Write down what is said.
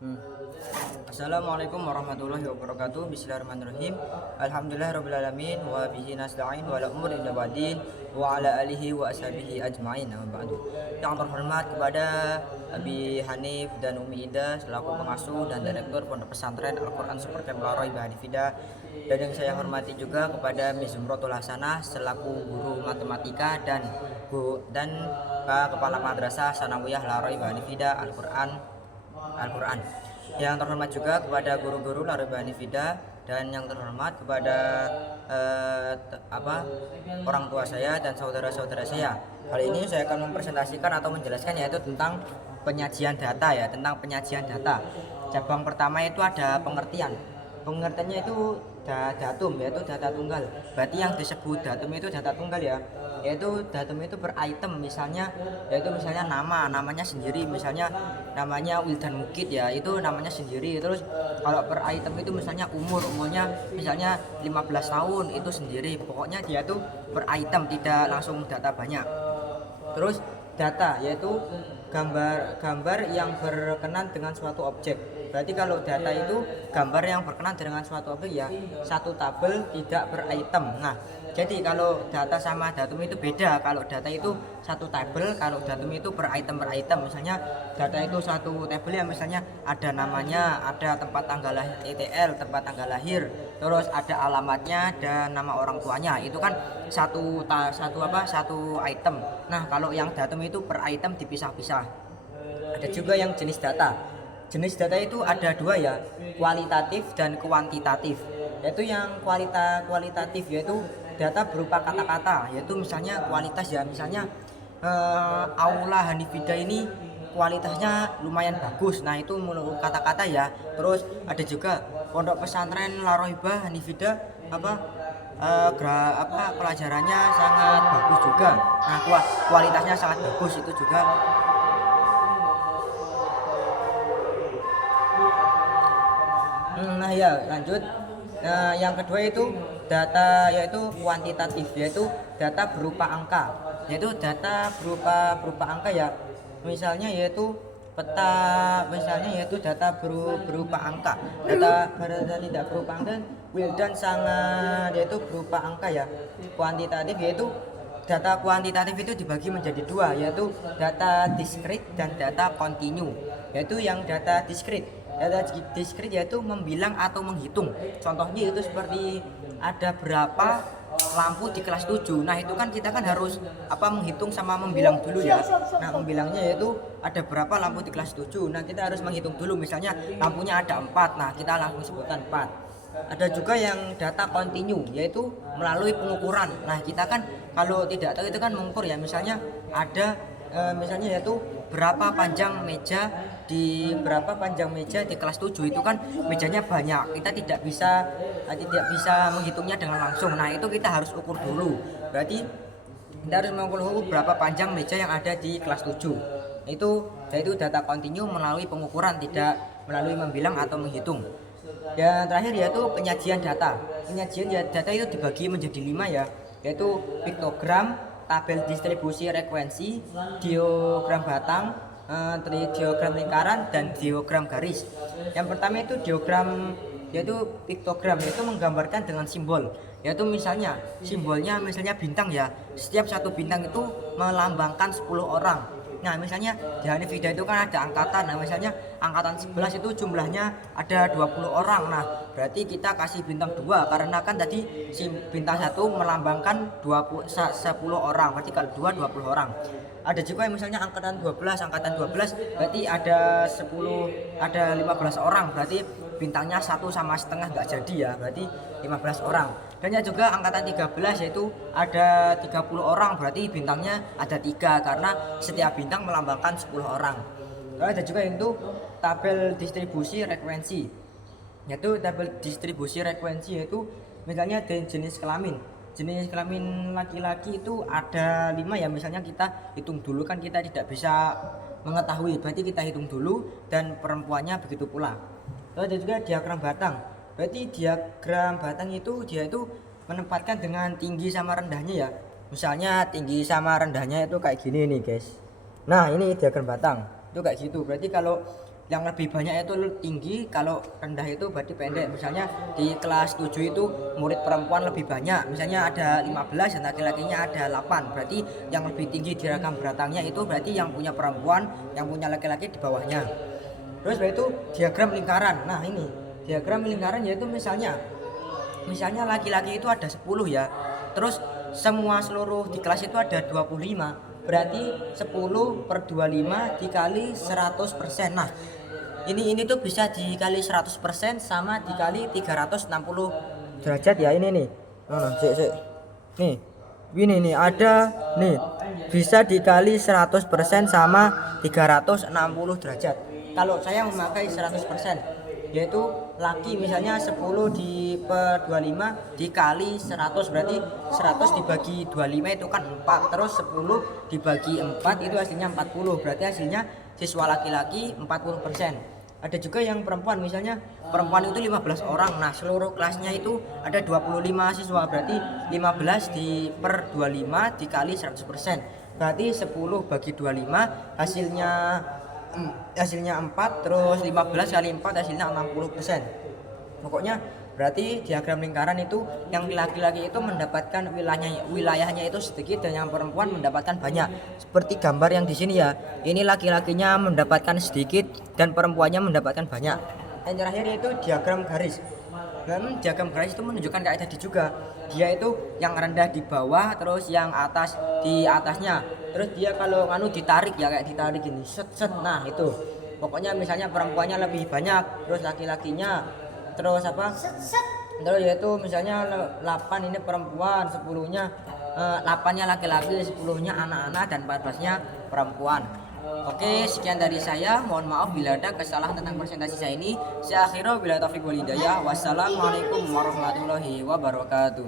Hmm. Assalamualaikum warahmatullahi wabarakatuh. Bismillahirrahmanirrahim. Alhamdulillahirabbil wa bihi nasta'in wa la umuri illa ba'din wa ala alihi wa ashabihi ajmain. Amma ba'du. Yang terhormat kepada Abi Hanif dan Umi Ida selaku pengasuh dan direktur Pondok Pesantren Al-Qur'an Supercamp La Roiba Hanifida, dan yang saya hormati juga kepada Miss Zumratul Hasanah selaku guru matematika dan kepala madrasah Sanawiyah La Roiba Hanifida Al-Quran. Yang terhormat juga kepada guru-guru Laribah Hanifida, dan yang terhormat kepada orang tua saya dan saudara-saudara saya. Kali ini saya akan mempresentasikan atau menjelaskan yaitu tentang penyajian data ya, tentang penyajian data. Cabang pertama itu ada pengertian. Pengertiannya itu datum, yaitu data tunggal. Berarti yang disebut datum itu data tunggal ya, yaitu datum itu per item, misalnya namanya sendiri, misalnya namanya Wildan Mukid ya, itu namanya sendiri. Terus kalau per item itu misalnya umurnya misalnya 15 tahun, itu sendiri. Pokoknya dia tuh per item, tidak langsung data banyak. Terus data yaitu gambar yang berkenan dengan suatu objek. Berarti kalau data itu gambar yang berkenan dengan suatu objek ya, satu tabel tidak per item. Nah, jadi kalau data sama datum itu beda. Kalau data itu satu tabel, kalau datum itu per item. Misalnya data itu satu tabel ya, misalnya ada namanya, ada tempat tanggal lahir ETL, tempat tanggal lahir, terus ada alamatnya dan nama orang tuanya. Itu kan satu item. Nah, kalau yang datum itu per item dipisah-pisah. Ada juga yang jenis data. Jenis data itu ada dua ya, kualitatif dan kuantitatif. Yaitu yang kualitatif yaitu data berupa kata-kata, yaitu misalnya kualitas ya, misalnya Aula Hanifida ini kualitasnya lumayan bagus. Nah, itu menurut kata-kata ya. Terus ada juga Pondok Pesantren La Roiba Hanifida pelajarannya sangat bagus juga. Nah, kualitasnya sangat bagus itu juga. Nah ya, lanjut. Nah, yang kedua itu data yaitu kuantitatif, yaitu data berupa angka. Yaitu data berupa angka ya. Misalnya yaitu data berupa angka. Data tidak berupa angka Wildan sangat, yaitu berupa angka ya. Kuantitatif yaitu data kuantitatif itu dibagi menjadi dua, yaitu data diskrit dan data kontinu. Yaitu yang data diskrit yaitu membilang atau menghitung. Contohnya itu seperti ada berapa lampu di kelas 7. Nah, itu kan kita harus menghitung sama membilang dulu ya. Nah, membilangnya yaitu ada berapa lampu di kelas 7. Nah, kita harus menghitung dulu, misalnya lampunya ada 4. Nah, kita langsung sebutkan 4. Ada juga yang data kontinu, yaitu melalui pengukuran. Nah, kita kan kalau tidak tahu itu kan mengukur ya, misalnya ada misalnya yaitu berapa panjang meja di kelas 7, itu kan mejanya banyak, kita tidak bisa menghitungnya dengan langsung. Nah, itu kita harus ukur dulu. Berarti kita harus mengukur berapa panjang meja yang ada di kelas 7. Yaitu data kontinu melalui pengukuran, tidak melalui membilang atau menghitung. Dan terakhir yaitu penyajian data. Data itu dibagi menjadi 5 ya, yaitu piktogram, tabel distribusi frekuensi, diagram batang, diagram lingkaran, dan diagram garis. Yang pertama itu yaitu piktogram, yaitu menggambarkan dengan simbol. Yaitu misalnya simbolnya misalnya bintang ya. Setiap satu bintang itu melambangkan 10 orang. Nah, misalnya di Hanifida itu kan ada angkatan. Nah, misalnya angkatan 11 itu jumlahnya ada 20 orang. Nah, berarti kita kasih bintang 2 karena kan tadi si bintang 1 melambangkan 10 orang. Berarti kalau 2 20 orang. Ada juga yang misalnya angkatan 12 berarti ada 15 orang. Berarti bintangnya 1 sama setengah nggak jadi ya. Berarti 15 orang. Dan ya juga angkatan 13 yaitu ada 30 orang, berarti bintangnya ada 3 karena setiap bintang melambangkan 10 orang. Lalu ada juga itu tabel distribusi frekuensi. Yaitu tabel distribusi frekuensi yaitu misalnya dari jenis kelamin. Jenis kelamin laki-laki itu ada 5 ya, misalnya kita hitung dulu, kan kita tidak bisa mengetahui, berarti kita hitung dulu, dan perempuannya begitu pula. Lalu ada juga diagram batang. Berarti diagram batang itu dia itu menempatkan dengan tinggi sama rendahnya ya. Misalnya tinggi sama rendahnya itu kayak gini nih guys. Nah, ini diagram batang itu kayak gitu. Berarti kalau yang lebih banyak itu tinggi, kalau rendah itu berarti pendek. Misalnya di kelas 7 itu murid perempuan lebih banyak, misalnya ada 15 dan laki-lakinya ada 8, berarti yang lebih tinggi di ragam beratangnya itu berarti yang punya perempuan, yang punya laki-laki di bawahnya. Terus itu diagram lingkaran. Nah ini diagram lingkaran yaitu misalnya laki-laki itu ada 10 ya, terus semua seluruh di kelas itu ada 25, berarti 10 per 25 dikali 100%. Nah ini tuh bisa dikali 100% sama dikali 360 derajat ya. Ini nih nih ini nih ada nih bisa dikali 100% sama 360 derajat. Kalau saya memakai 100%, yaitu laki misalnya 10 di per 25 dikali 100, berarti 100 dibagi 25 itu kan 4, terus 10 dibagi 4 itu hasilnya 40, berarti hasilnya siswa laki-laki 40%. Ada juga yang perempuan, misalnya perempuan itu 15 orang, nah seluruh kelasnya itu ada 25 siswa, berarti 15 di per 25 dikali 100%, berarti 10 bagi 25 hasilnya 4, terus 15 kali 4 hasilnya 60%. Pokoknya berarti diagram lingkaran itu yang laki-laki itu mendapatkan wilayahnya itu sedikit dan yang perempuan mendapatkan banyak. Seperti gambar yang di sini ya. Ini laki-lakinya mendapatkan sedikit dan perempuannya mendapatkan banyak. Yang terakhir yaitu diagram garis. Dan diagram garis itu menunjukkan kayak tadi juga. Dia itu yang rendah di bawah, terus yang atas di atasnya. Terus dia kalau ditarik ya kayak ditarik gini, set. Nah, itu. Pokoknya misalnya perempuannya lebih banyak, terus laki-lakinya terus terus yaitu misalnya 8 ini perempuan, 10-nya 8-nya laki-laki, 10-nya anak-anak dan 14-nya perempuan. Oke, sekian dari saya. Mohon maaf bila ada kesalahan tentang presentasi saya ini. Saya akhirnya bila taufik wal hidayah. Wassalamualaikum warahmatullahi wabarakatuh.